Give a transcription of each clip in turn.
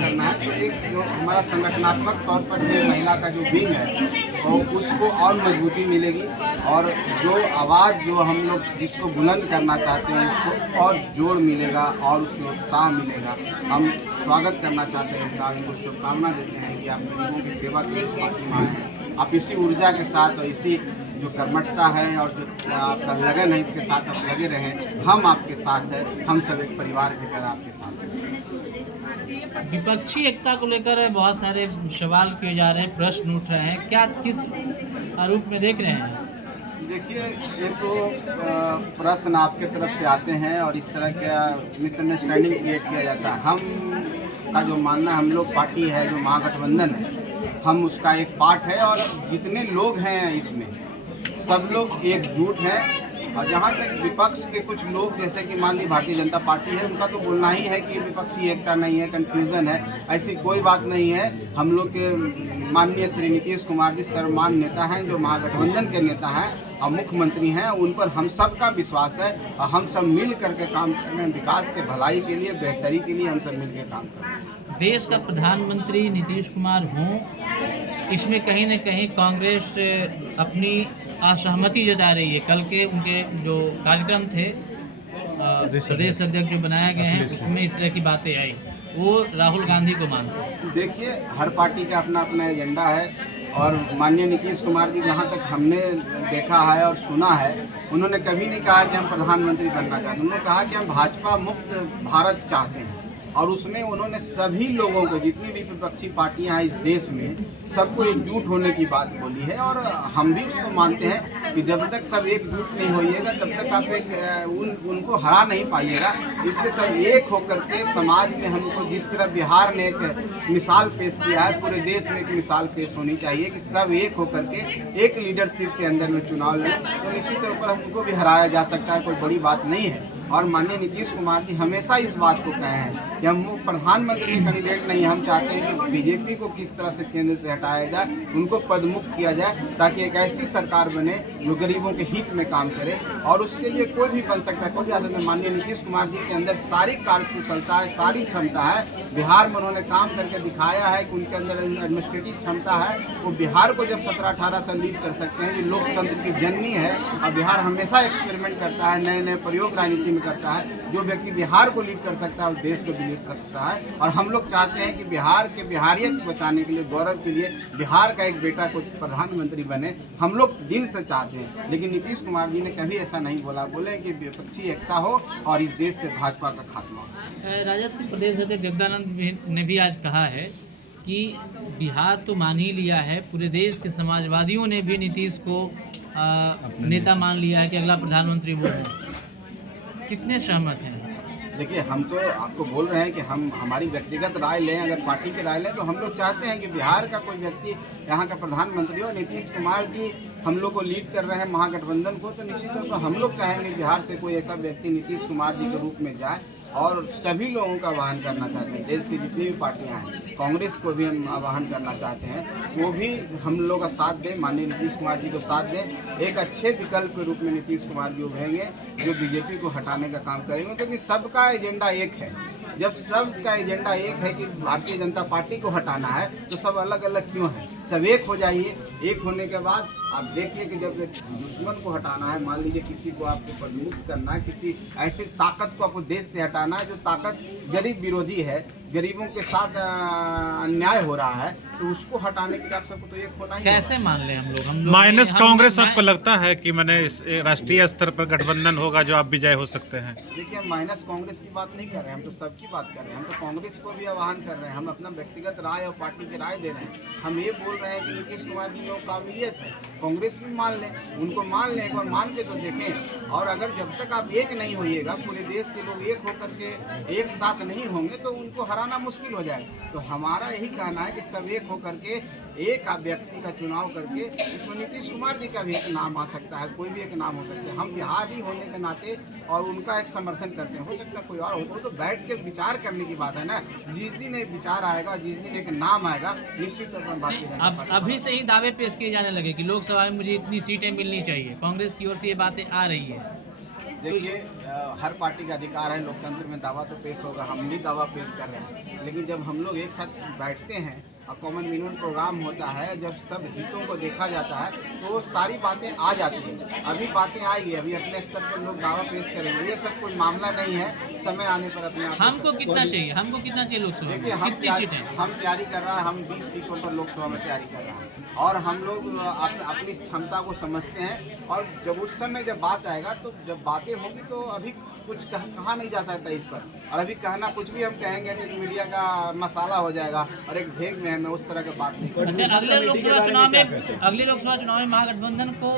करना है तो एक जो हमारा संगठनात्मक तौर पर जो महिला का जो विंग है तो उसको और मजबूती मिलेगी और जो आवाज़ जो हम लोग जिसको बुलंद करना चाहते हैं उसको और जोड़ मिलेगा और उसको उत्साह मिलेगा। हम स्वागत करना चाहते हैं इनका, उनको शुभकामना देते हैं कि आप गरीबों की सेवा के लिए पार्टी में आए हैं। आप इसी ऊर्जा के साथ और इसी जो कर्मठता है और जो आपका लगन है इसके साथ आप लगे रहें। हम आपके साथ हैं, हम सब एक परिवार की तरह आपके साथ हैं। विपक्षी एकता को लेकर बहुत सारे सवाल किए जा रहे हैं, प्रश्न उठ रहे हैं, क्या किस रूप में देख रहे हैं? देखिए, ये तो प्रश्न आपके तरफ से आते हैं और इस तरह का मिसअंडरस्टैंडिंग क्रिएट किया जाता है। हम का जो मानना, हम लोग पार्टी है जो महागठबंधन है, हम उसका एक पार्ट है और जितने लोग हैं इसमें सब लोग एकजुट हैं। और जहाँ तक विपक्ष के कुछ लोग जैसे कि मान ली भारतीय जनता पार्टी है, उनका तो बोलना ही है कि विपक्षी एकता नहीं है, कन्फ्यूज़न है। ऐसी कोई बात नहीं है। हम लोग के माननीय श्री नीतीश कुमार जी सर्वमान्य नेता हैं, जो महागठबंधन के नेता हैं और मुख्यमंत्री हैं। उन पर हम सब का विश्वास है और हम सब मिल करके काम कर रहे हैं। विकास के भलाई के लिए, बेहतरी के लिए हम सब मिल के काम कर रहे हैं। देश का प्रधानमंत्री नीतीश कुमार हों, इसमें कहीं न कहीं कांग्रेस अपनी असहमति जता रही है। कल के उनके जो कार्यक्रम थे प्रदेश अध्यक्ष जो बनाए गए हैं उसमें इस तरह की बातें आई, वो राहुल गांधी को मानते हैं। देखिए, हर पार्टी का अपना अपना एजेंडा है और माननीय नीतीश कुमार जी जहाँ तक हमने देखा है और सुना है, उन्होंने कभी नहीं कहा कि हम प्रधानमंत्री बनना चाहते हैं। उन्होंने कहा कि हम भाजपा मुक्त भारत चाहते हैं और उसमें उन्होंने सभी लोगों को, जितनी भी विपक्षी पार्टियां हैं इस देश में, सबको एकजुट होने की बात बोली है। और हम भी उसको मानते हैं कि जब तक सब एकजुट नहीं होइएगा तब तक आप उनको हरा नहीं पाइएगा। इसलिए सब एक होकर के समाज में हमको, जिस तरह बिहार ने एक मिसाल पेश किया है, पूरे देश में एक मिसाल पेश होनी चाहिए कि सब एक होकर के एक लीडरशिप के अंदर में चुनाव लड़ें तो निश्चित तौर पर हमको भी हराया जा सकता है, कोई बड़ी बात नहीं है। और माननीय नीतीश कुमार जी हमेशा इस बात को कहे हैं कि हम प्रधानमंत्री के कैंडिडेट नहीं, हम चाहते हैं कि बीजेपी को किस तरह से केंद्र से हटाया जाए, उनको पदमुक्त किया जाए ताकि एक ऐसी सरकार बने जो गरीबों के हित में काम करे। और उसके लिए कोई भी बन सकता है, कोई आदमी नहीं। माननीय नीतीश कुमार जी के अंदर सारी कार्यकुशलता है, सारी क्षमता है। बिहार में उन्होंने काम करके दिखाया है कि उनके अंदर एडमिनिस्ट्रेटिव क्षमता है। वो बिहार को जब 17-18 साल लीड कर सकते हैं, जो लोकतंत्र की जननी है। और बिहार हमेशा एक्सपेरिमेंट करता है, नए नए प्रयोग राजनीति में करता है। जो व्यक्ति बिहार को लीड कर सकता है वो देश को भी लीड सकता है। और हम लोग चाहते हैं कि बिहार के बिहारियत बचाने के लिए, गौरव के लिए बिहार का एक बेटा को प्रधानमंत्री बने। हम लोग दिल से चाहते हैं, लेकिन नीतीश कुमार जी ने कभी ऐसा नहीं बोला। बोले कि विपक्षी एकता हो और इस देश से भाजपा का खात्मा हो। राजद के प्रदेश अध्यक्ष जगदानंद ने भी आज कहा है कि बिहार तो मान ही लिया है, पूरे देश के समाजवादियों ने भी नीतीश को नेता मान लिया है कि अगला प्रधानमंत्री वो है। कितने सहमत हैं? देखिए, हम तो आपको बोल रहे हैं कि हम हमारी व्यक्तिगत राय लें, अगर पार्टी की राय लें तो हम लोग चाहते हैं कि बिहार का कोई व्यक्ति यहाँ का प्रधानमंत्री हो। नीतीश कुमार जी हम लोग को लीड कर रहे हैं महागठबंधन को, तो निश्चित तौर पर हम लोग चाहेंगे बिहार से कोई ऐसा व्यक्ति नीतीश कुमार जी के रूप में जाए। और सभी लोगों का आह्वान करना चाहते हैं, देश की जितनी भी पार्टियां हैं, कांग्रेस को भी हम आह्वान करना चाहते हैं, वो भी हम लोग का साथ दें, माननीय नीतीश कुमार जी को साथ दें। एक अच्छे विकल्प के रूप में नीतीश कुमार जी उभरेंगे जो बीजेपी को हटाने का काम करेंगे, क्योंकि सबका एजेंडा एक है। जब सबका एजेंडा एक है कि भारतीय जनता पार्टी को हटाना है, तो सब अलग अलग क्यों है? सब एक हो जाइए। एक होने के बाद आप देखिए कि जब दुश्मन को हटाना है, मान लीजिए किसी को आपको पदमुक्त करना है, किसी ऐसी ताकत को आपको देश से हटाना है जो ताकत गरीब विरोधी है, गरीबों के साथ अन्याय हो रहा है, तो उसको हटाने के लिए आप सबको तो एक होना ही कैसे मान ले हम लोग माइनस कांग्रेस आपको लगता है कि मैंने राष्ट्रीय स्तर पर गठबंधन होगा जो आप विजय हो सकते हैं? देखिए, हम माइनस कांग्रेस की बात नहीं कर रहे हैं, हम तो सबकी बात कर रहे हैं। हम तो कांग्रेस को भी आह्वान कर रहे हैं, हम अपना व्यक्तिगत राय और पार्टी की राय दे रहे हैं। हम ये बोल रहे हैं कि नीतीश कुमार जी में काबिलियत है, कांग्रेस भी मान लें, उनको मान लें, एक बार मान के तो देखें। और अगर जब तक आप एक नहीं होइएगा, पूरे देश के लोग एक होकर के एक साथ नहीं होंगे तो उनको हराना मुश्किल हो जाएगा। तो हमारा यही कहना है कि सब एक होकर के एक व्यक्ति का चुनाव करके, इसमें नीतीश कुमार जी का भी एक नाम आ सकता है, कोई भी एक नाम हो सकता है। हम बिहारी होने के नाते और उनका एक समर्थन करते हैं, हो सकता है कोई और हो, तो बैठ के विचार करने की बात है ना। जिस दिन एक विचार आएगा, जिस दिन एक नाम आएगा, निश्चित तौर पर बात अभी से ही दावे पेश किए जाने लगे कि लोकसभा में मुझे इतनी सीटें मिलनी चाहिए। कांग्रेस की ओर से ये बातें आ रही है। देखिए, हर पार्टी का अधिकार है, लोकतंत्र में दावा तो पेश होगा, हम भी दावा पेश कर रहे हैं। लेकिन जब हम लोग एक साथ बैठते हैं और कॉमन मिनिमम प्रोग्राम होता है, जब सब हितों को देखा जाता है तो वो सारी बातें आ जाती हैं। अभी बातें आएगी, अभी अपने स्तर पर लोग दावा पेश करेंगे, ये सब कोई मामला नहीं है, समय आने पर अपने आप हमको कितना चाहिए, लोकसभा देखिए में कितनी सीटें? हम तैयारी कर रहे हैं, हम 20 सीटों पर लोकसभा में तैयारी कर रहे हैं और हम लोग अपनी क्षमता को समझते हैं। और जब उस समय जब बात आएगा तो जब बातें होगी तो अभी कुछ कहा नहीं जा सकता इस पर, और अभी कहना कुछ भी हम कहेंगे तो मीडिया का मसाला हो जाएगा और एक भेग में है, मैं उस तरह की बात नहीं करूँगा। अच्छा, अगले लोकसभा चुनाव में महागठबंधन को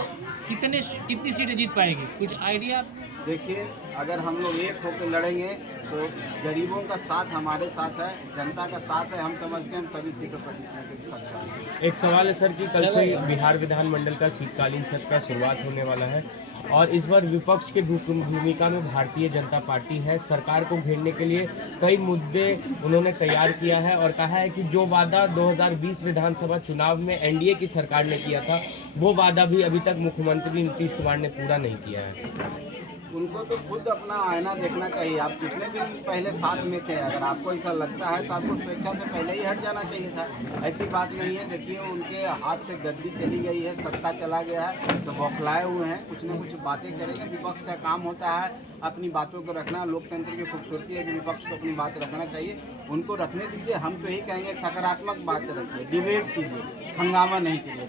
कितनी सीटें जीत पाएगी, कुछ आइडिया? देखिए, अगर हम लोग एक होकर लड़ेंगे तो गरीबों का साथ हमारे साथ है, जनता का साथ है, हम समझते हैं हम सभी सीटों पर जीतने के लिए सक्षम हैं। एक सवाल है सर कि कल से बिहार विधानमंडल का शीतकालीन सत्र का शुरुआत होने वाला है और इस बार विपक्ष के भूमिका में भारतीय जनता पार्टी है। सरकार को घेरने के लिए कई मुद्दे उन्होंने तैयार किया है और कहा है कि जो वादा 2020 विधानसभा चुनाव में एनडीए की सरकार ने किया था, वो वादा भी अभी तक मुख्यमंत्री नीतीश कुमार ने पूरा नहीं किया है। उनको तो खुद अपना आईना देखना चाहिए। आप कितने दिन पहले साथ में थे, अगर आपको ऐसा लगता है तो आपको स्वेच्छा से पहले ही हट जाना चाहिए था। ऐसी बात नहीं है। देखिए, उनके हाथ से गद्दी चली गई है, सत्ता चला गया है तो बौखलाए हुए हैं, कुछ न कुछ बातें करेंगे। विपक्ष का काम होता है अपनी बातों को रखना। लोकतंत्र की खूबसूरती है कि विपक्ष को अपनी बात रखना चाहिए, उनको रखने दीजिए। हम तो यही कहेंगे सकारात्मक बात रखिए, डिबेट कीजिए, हंगामा नहीं चाहिए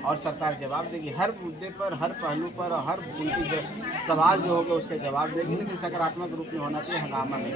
और सरकार जवाब देगी हर मुद्दे पर, हर पहलू पर, हर उनकी जो सवाल जो होगा उसके जवाब देगी, लेकिन सकारात्मक रूप में होना चाहिए, हंगामा नहीं।